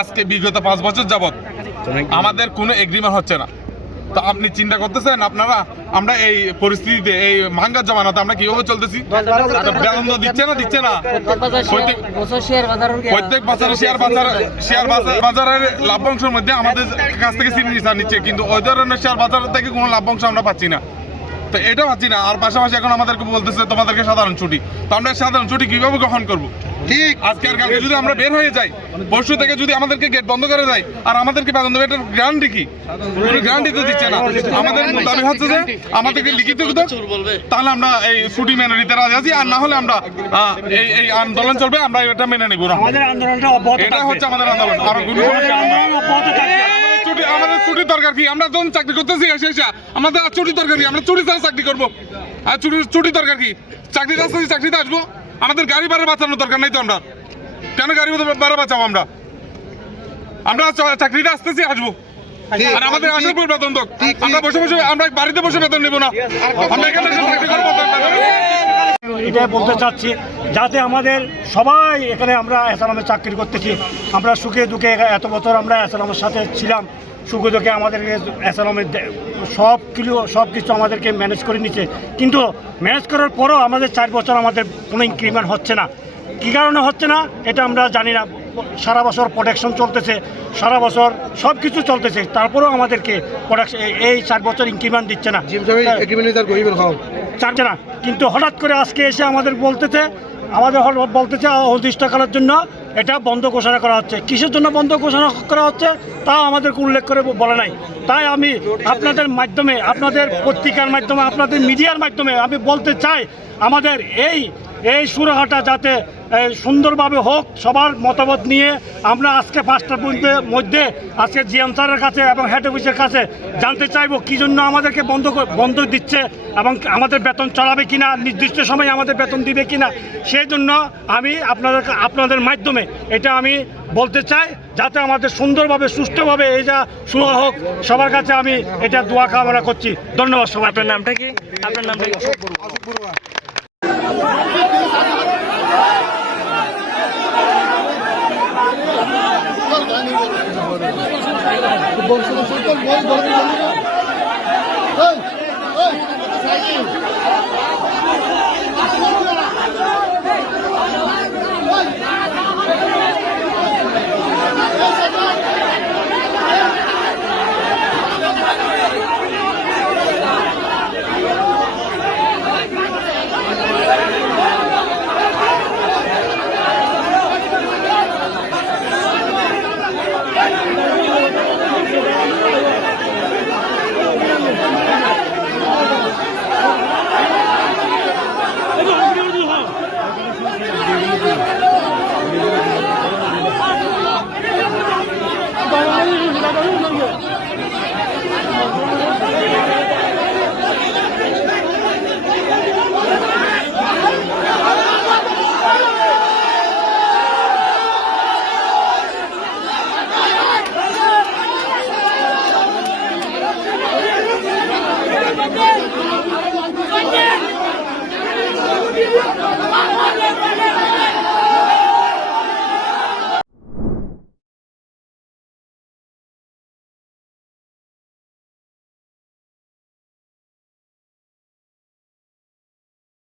আজকে বিগত 5 বছর যাবত আমাদের কোনো এগ্রিমেন্ট হচ্ছে না। তো আপনি চিন্তা করতেছেন আপনারা আমরা এই পরিস্থিতিতে এই ভাঙ্গার জমানাতে আমরা কিভাবে চলতেছি? বেতন তো দিচ্ছে না প্রত্যেক বছর শেয়ার বাজারের লাভ্যাংশের মধ্যে আমাদের কাছ থেকে সিগনেচার নিচ্ছে, কিন্তু ওই ধরনের শেয়ার বাজার থেকে কোনো লাভ্যাংশ আমরা পাচ্ছি না। তো এটা পাচ্ছি না। আর পাশাপাশি এখন আমাদেরকে বলতেছে তোমাদেরকে সাধারণ ছুটি। তো আমরা সাধারণ ছুটি কিভাবে গ্রহণ করবো? ঠিক আজকে আর কালকে যদি আমরা বের হয়ে যাই, পরশু থেকে যদি আমাদেরকে গেট বন্ধ করে দেয় আর আমাদেরকে বেতন দেবে, এটার গ্যারান্টি কি? গ্যারান্টি তো দিচ্ছে না। আমাদের দাবি হচ্ছে যে আমাদেরকে লিখিত তাহলে আমরা এই ছুটি মেনে নিতে রাজি আছি, আর না হলে আমরা এই আন্দোলন চলবে, আমরা এটা মেনে নেব না। এটা হচ্ছে আমাদের আন্দোলন। আর কোনো আমাদের ছুটির দরকার কি? আমরা যখন চাকরি করতেছি আমাদের ছুটির দরকার কি? আমরা ছুটি ছাড়া চাকরি করবো। আর ছুটির দরকার কি? চাকরিতে আসতেছি, চাকরিতে আসবো। আমাদের গাড়ি ভাড়া বাঁচানোর দরকার নাই তো। আমরা কেন গাড়ি ভাড়া বাঁচাবো? আমরা চাকরিতে আসতেছি, আসবো। আর আমাদের আসার পর বেতন তো আমরা আমরা বাড়িতে বসে বেতন নেবো না। আমরা এখানে চাকরি করবো। এটাই বলতে চাচ্ছি, যাতে আমাদের সবাই এখানে আমরা অ্যাসালামে চাকরি করতেছি, আমরা সুখে দুঃখে এত বছর আমরা অ্যাসালামের সাথে ছিলাম, সুখে দুঃখে আমাদেরকে অ্যাসালামের সব কিছু আমাদেরকে ম্যানেজ করে নিচ্ছে। কিন্তু ম্যানেজ করার পরও আমাদের 4 বছর আমাদের কোনো ইনক্রিমেন্ট হচ্ছে না। কী কারণে হচ্ছে না এটা আমরা জানি না। সারা বছর প্রোটেকশন চলতেছে, সারা বছর সব কিছু চলতেছে, তারপরেও আমাদেরকে এই 4 বছর ইনক্রিমেন্ট দিচ্ছে না, চাচ্ছে না। কিন্তু হঠাৎ করে আজকে এসে আমাদের বলতেছে অনির্দিষ্টকালের জন্য এটা বন্ধ ঘোষণা করা হচ্ছে। কিসের জন্য বন্ধ ঘোষণা করা হচ্ছে তা আমাদেরকে উল্লেখ করে বলে নাই। তাই আমি আপনাদের মাধ্যমে, আপনাদের পত্রিকার মাধ্যমে, আপনাদের মিডিয়ার মাধ্যমে আমি বলতে চাই, আমাদের এই সুরাহাটা যাতে সুন্দরভাবে হোক। সবার মতামত নিয়ে আমরা আজকে 5টার মধ্যে আজকে জিএম স্যারের কাছে এবং হেড অফিসের কাছে জানতে চাইব কী জন্য আমাদেরকে বন্ধ দিচ্ছে এবং আমাদের বেতন চালাবে কিনা, নির্দিষ্ট সময়ে আমাদের বেতন দিবে কিনা। সেই জন্য আমি আপনাদের মাধ্যমে এটা আমি বলতে চাই, যাতে আমাদের সুন্দরভাবে সুষ্ঠুভাবে এই যা শুরু হোক। সবার কাছে আমি এটা দোয়া কামনা করছি। ধন্যবাদ সবাই। আপনার নামটা কি? Yeah.